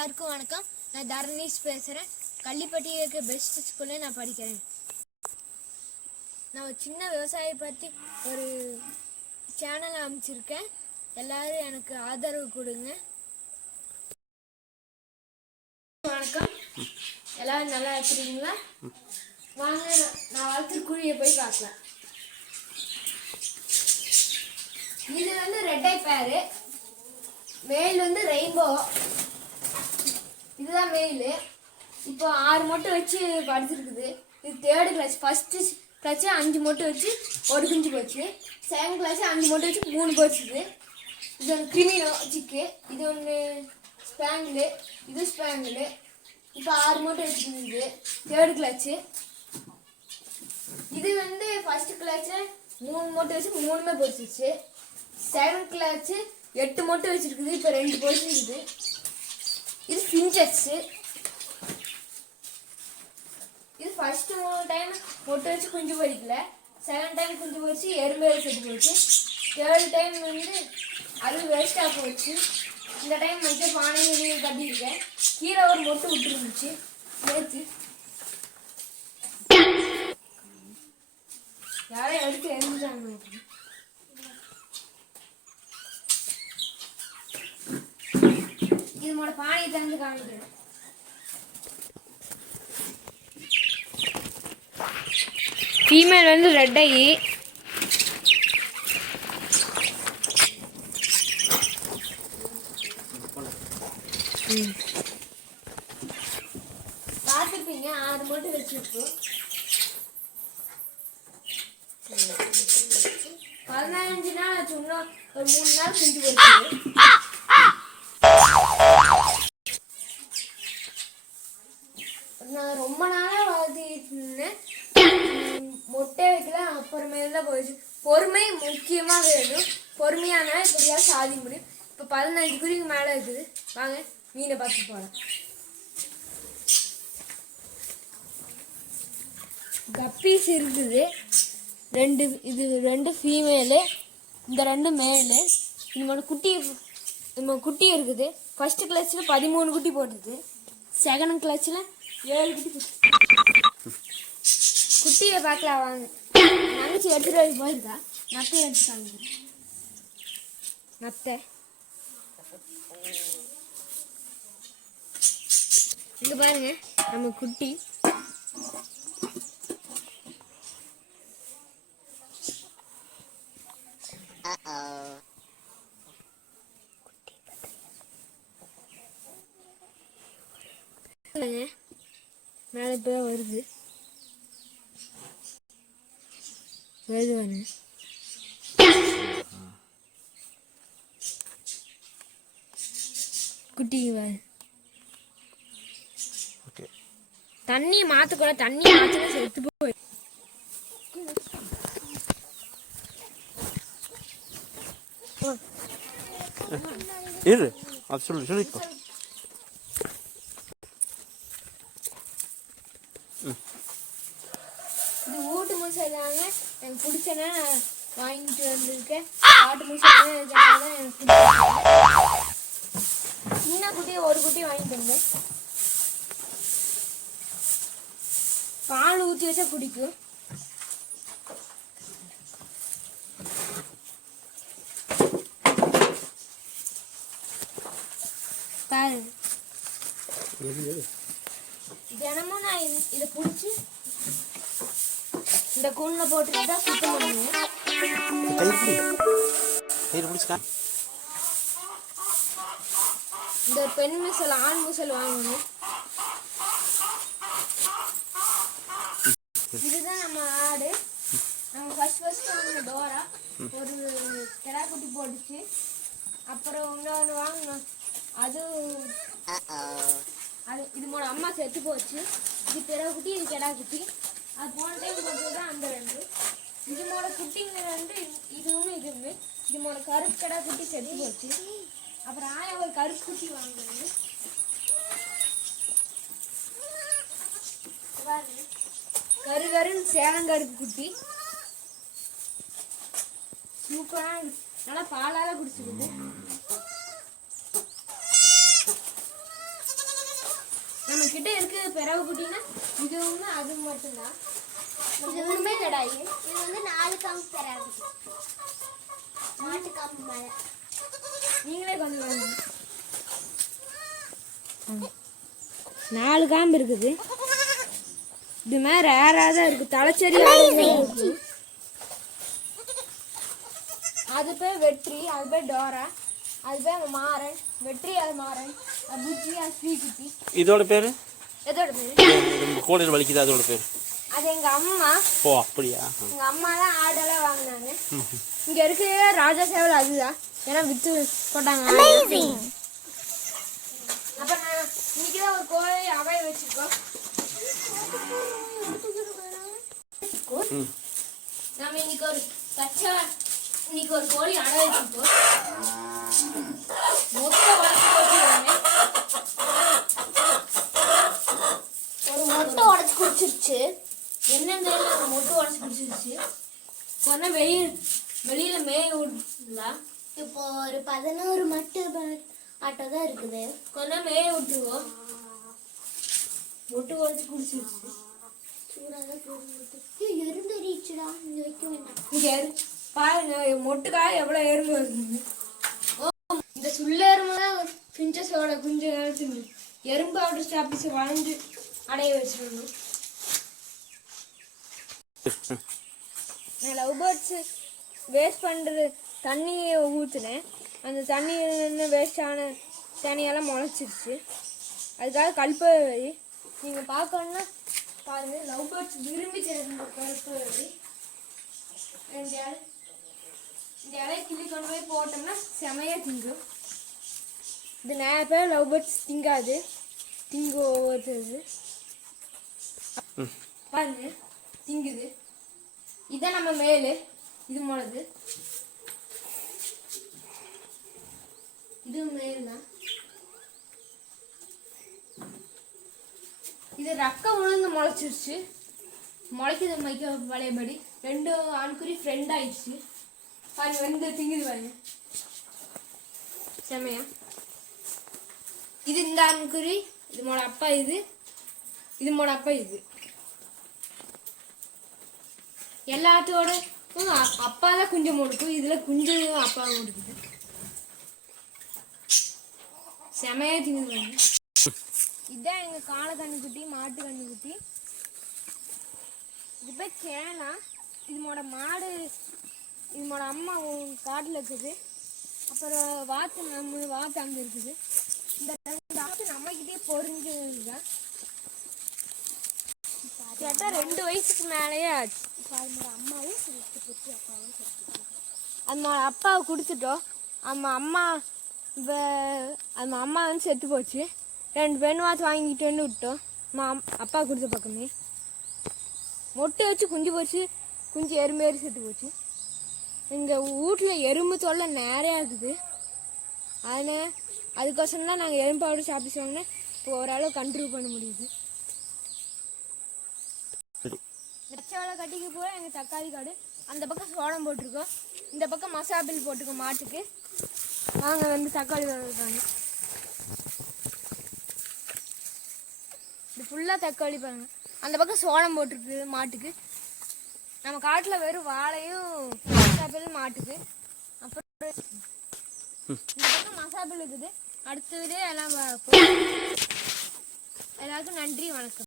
எல்லாருக்கும் வணக்கம். நான் தர்ணீஷ் பேசுகிறேன். கள்ளிப்பட்டியில் இருக்க பெஸ்ட் ஸ்கூலில் நான் படிக்கிறேன். நான் ஒரு சின்ன விவசாயி பற்றி ஒரு சேனல் அமைச்சிருக்கேன். எல்லாரும் எனக்கு ஆதரவு கொடுங்க. வணக்கம், எல்லாரும் நல்லா இருக்கிறீங்களா? வாங்க, நான் வளர்த்து குழியை போய் பார்க்கலாம். இது வந்து ரெட்டை பேரு, மேல் வந்து ரெயின்போ. இதுதான் மெயில். இப்போ 6 மொட்டை வச்சு படிச்சிருக்குது. இது 3rd கிளாஸ். ஃபஸ்ட்டு கிளாஸ் 5 மொட்டை வச்சு ஒரு குஞ்சு போச்சு. செகண்ட் கிளாஸ் 5 மொட்டை வச்சு 3 போச்சுது. இது ஒன்று கிரிமினோ சிக்கு, இது ஒன்று ஸ்பேங்கிளு, இது ஸ்பேங்கிளு. இப்போ 6 மொட்டை வச்சுருக்குது. 3rd class. இது வந்து ஃபஸ்ட்டு கிளாஸில் 3 மொட்டை வச்சு 3மே பொறிச்சிச்சு. செகண்ட் கிளாஸு 8 மொட்டை வச்சுருக்குது. இப்போ 2 பொறிச்சிருக்குது. இது ஃபின்ச்செக்ஸு. இது ஃபர்ஸ்ட் 3 டைம் மொட்டை வச்சு குஞ்சு பொறிக்கல. செகண்ட் டைம் குஞ்சு பொறிச்சு எறும்பேறு செத்து போச்சு. 3rd டைம் வந்து அது வேஸ்ட்டாக போச்சு. இந்த டைம் மட்டும் பானை கட்டியிருக்கேன். கீழே ஒரு மொட்டை விட்டுருந்துச்சு நேற்று. யாரையும் எடுத்து எரிஞ்சாங்க. இதோட பானையை திறந்து காமிக்கிறேன். ஃபீமேல் வந்து ரெட் ஐ. பார்த்துப்பீங்க, 6 மட்டும் வச்சிருக்கோம். 15 நாள் ஆச்சு. இன்னும் ஒரு 3 நாள் குஞ்சு போச்சு. நான் ரொம்ப நாளாக வளர்த்திட்டு இருந்தேன். மொட்டை வைக்கல, அப்புறமேல தான் போயிடுச்சு. பொறுமை முக்கியமாக வேணும். பொறுமையானா இப்படியா சாதிக்க முடியும். இப்போ 15 குருவிக்கு மேலே இருக்குது. வாங்க மீனை பார்த்து போகலாம். கப்பீஸ் இருக்குது 2. இது 2 ஃபீமேலு, இந்த 2 மேலு. இதோட குட்டி இருக்குது. ஃபர்ஸ்ட் கிளாஸில் 13 குட்டி போட்டுது. செகண்ட் கிளாஸில் 7 குட்டி போட்டு. குட்டியை பார்க்கலாம் வாங்க. நினச்சி எடுத்துகிட்டு போயிருக்கா. நத்தை எடுத்துட்டாங்க. நத்தை இங்கே பாருங்க, நம்ம குட்டி. மேலே இப்போ வருது வருது. குட்டிக்கு தண்ணி மாற்றக்கூட. தண்ணி மாற்றினா செத்து போய். இரு, அது சொல்லிக்கோ. இது ஊட்டு முசைதாங்க. எனக்கு பிடிச்சனா வாங்கிட்டு வந்திருக்கேன். ஆட்டு முசை எனக்கு சின்ன குட்டி ஒரு குட்டி வாங்கிட்டு வந்தேன். பால் ஊற்றி வச்சா குடிக்கும். பாரு, தினமும் நான் இதை பிடிச்சி இந்த கூண்ல போட்டுட்டு தான் சுத்தம் பண்ணுவேன். இந்த பெண் முசல் ஆண் முசல் வாங்கணும். இதுதான் நம்ம ஆடு. நம்ம ஃபர்ஸ்ட் வாங்கின டோரா ஒரு கிடா குட்டி போட்டுச்சு. அப்புறம் இன்னொன்று வாங்கினோம். அது இதுமோட அம்மா செத்து போச்சு. இது பிற குட்டி, இது கிடா குட்டி. அது போன டைம் போட்டது தான் அந்த 2. இதுமோட குட்டிங்க 2, இதுவுமே. இதுமோட கருப்பு கிடா குட்டி செத்து போச்சு. அப்புறம் ஆயா ஒரு கருப்பு குட்டி வாங்கினது. கருன்னு சேலங்கருக்கு குட்டி. சூப்பராக நல்லா பாலால குடிச்சிருக்குது. கிட்ட இருக்கு பிறவை குட்டினா இது ஒன்று அது மட்டும்தான். இது ஒன்றுமே கிடையாது. இது வந்து 4 காம்பு பெறாது. மாட்டு காம்பு மேல நீங்களே கொஞ்சம் வாங்க. 4 காம்பு இருக்குது. இது மாதிரி ரேராக தான் இருக்குது. தலைச்சேரி இருக்கு. அது பேர் வெற்றி, அது பேர் டோரா, அது பேர் மாறன். வெற்றி அது மாறன், அது புச்சி, அது ஸ்ரீகுட்டி. இதோட பேர் எதோட பேர் கோடையில் வலிக்குது, அதோட பேர் அது எங்கள் அம்மா. ஓ அப்படியா? எங்கள் அம்மா தான் ஆடெல்லாம் வாங்கினாங்க. இங்கே இருக்க ராஜா சேவல் அதுதான், ஏன்னா விற்று போட்டாங்க. அப்போ நான் இன்னைக்கு தான் ஒரு கோழி அவை வச்சுருக்கோம். நம்ம இன்னைக்கு ஒரு கச்சா இன்னைக்கு ஒரு கோழி அடை வச்சுருக்கோம். மொத்த வளர்த்து போட்டுருவாங்க. ஒரு மொட்டை உடைச்சு குடிச்சிருச்சு. என்னன்னு தெரியல, அந்த மொட்டை உடச்சி குடிச்சிருச்சு. கொஞ்சம் வெளியில மேய விடலாம். இப்போ ஒரு 11 மட்டு ஆட்டோ தான் இருக்குது. கொஞ்சம் மேய விட்டுருவோம். மொட்டை உடச்சி குடிச்சிருச்சு. சூடாக எறும்பு எரிச்சுடா. இங்க வைக்க வேண்டாம். இங்க பாருங்க மொட்டுக்காய் எவ்வளவு எறும்பு வருது. இந்த சுள்ள எறும்பு தான் பிஞ்சஸோட குஞ்சு நேரத்துக்கு எறும்பு அவுட் ஸ்டாப்பிஸ் வளைஞ்சு அடைய வச்சிடணும். நான் லவ் பேர்ட்ஸ் வேஸ்ட் பண்ணுறது தண்ணியை ஊற்றுனேன். அந்த தண்ணி வேஸ்டான தண்ணியெல்லாம் முளைச்சிருச்சு. அதுக்காக கல்பவரி நீங்கள் பார்க்கணுன்னா பாருங்கள். லவ் பேர்ட்ஸ் விரும்பி திறந்த கல்பவரி இந்த இலையை கிள்ளி கொண்டு போய் போட்டோம்னா செமையாக திங்கும். இது நிறைய பேர் லவ் பேர்ட்ஸ் திங்காது, திங்கு ஒவ்வொருத்தது பாருங்க திங்குது. இதான் நம்ம மேலு, இது முளது, இது மேல் தான். இது ரக்க உளுந்து முளைச்சிருச்சு. முளைக்குது மைக்க பழையபடி. 2 ஆண்குறி ஃப்ரெண்ட் ஆயிடுச்சு. பாருங்க வந்து திங்குது பாருங்க செமையா. இது இந்த ஆண்குறி, இதுமோட அப்பா, இதுமோட அப்பா. இது எல்லாத்தோட அப்பா தான் குஞ்சு முடுக்கும். இதுல குஞ்சு அப்பா முடுக்குது. செமையா திங்குது. இதுதான் எங்க காளை கண்ணுக்குட்டி, மாட்டு கண்ணுக்குட்டி. இது பேர் கேனா. இதுமோட மாடு, இதுமோட அம்மா காட்டில் இருக்குது. அப்புறம் வாத்து அங்கே இருக்குது. இந்த 2 வாத்து நம்மகிட்டே பொறிஞ்சுதான். கேட்டால் 2 வயசுக்கு மேலேயே ஆச்சு. அதோட அம்மாவும் செத்து போச்சு, அப்பாவும் செத்து. அதோட அப்பாவை கொடுத்துட்டோம். அம்மா அந்த அம்மா வந்து செத்து போச்சு. 2 பெண் வாத்து வாங்கிட்டு வந்து விட்டோம். அப்பா கொடுத்த பக்கமே மொட்டை வச்சு குஞ்சு போச்சு. குஞ்சு எறும்பேறி செத்து போச்சு. எங்கள் வீட்டில் எறும்பு தொல்லை நிறையா இருக்குது. அதுக்கோசரம் தான் நாங்கள் எறும்பு பவுடர் சாப்பிட்டு இப்போ ஓரளவு கண்ட்ரோல் பண்ண முடியுது. நெச்சவளை கட்டிக்கு போய் எங்கள் தக்காளி காடு. அந்த பக்கம் சோளம் போட்டிருக்கோம், இந்த பக்கம் மசாபில் போட்டிருக்கோம் மாட்டுக்கு. வாங்க வந்து தக்காளி இருக்காங்க. இது ஃபுல்லாக தக்காளி பாருங்க. அந்த பக்கம் சோளம் போட்டிருக்கு மாட்டுக்கு. நம்ம காட்டில் வெறும் வாழையும் மசாபில் மாட்டுக்கு. அப்புறம் இந்த பக்கம் மசாபில் இருக்குது. அடுத்தது எல்லாம் எல்லாருக்கும் நன்றி, வணக்கம்.